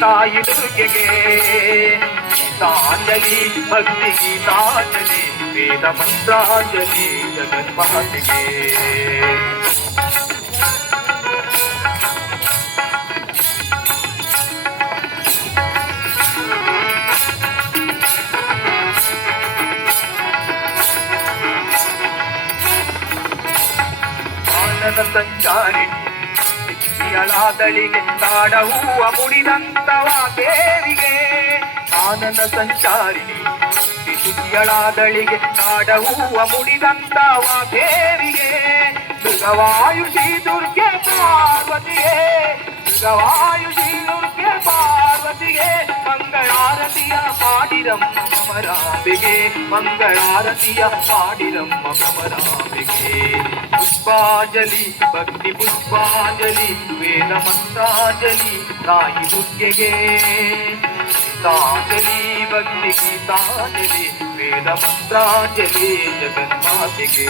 ತಾಯಿ ದುರ್ಗೆಗೆ ಗೀತಾಂಜಲಿ ಭಕ್ತಿ ಗೀತಾಂಜಲಿ ವೇದ ಮಂತ್ರಾಂಜಲಿ ಜಗನ್ಮಾತೆಗೆ ಸಂಚಾರಿಣಿ ಸಿಕ್ಕಿಯಳಾದಳಿಗೆ ಕಾಡ ಹೂವ ಮುಡಿದಂತವ ದೇವಿಗೆ ಆನನ ಸಂಚಾರಿಣಿ ಸಿಕ್ಕಿಯಳಾದಳಿಗೆ ಕಾಡ ಹೂವ ಮುಡಿದಂತವ ದೇವಿಗೆ ಮೃಗವಾಯುಷಿ ದುರ್ಗೆ ಪಾರ್ವತಿಗೆ ಮೃಗವಾಯುಷಿ ದುರ್ಗೆ ಪಾರ್ವತಿಗೆ ಮಂಗಳಾರತಿಯ ಪಾಡಿರಮ್ಮ ಭ್ರಮರಾಂಬೆಗೆ ಮಂಗಳಾರತಿಯ ಪಾಡಿರಮ್ಮ ಭ್ರಮರಾಂಬೆಗೆ ಪುಷ್ಪಾಂಜಲಿ ಭಕ್ತಿ ಪುಷ್ಪಾಂಜಲಿ ವೇದ ಮಂತ್ರಾಂಜಲಿ ತಾಯಿ ದುರ್ಗೆಗೆ ಗೀತಾಂಜಲಿ ಭಕ್ತಿ ಗೀತಾಂಜಲಿ ವೇದ ಮಂತ್ರಾಂಜಲಿ ಜಗನ್ಮಾತೆಗೆ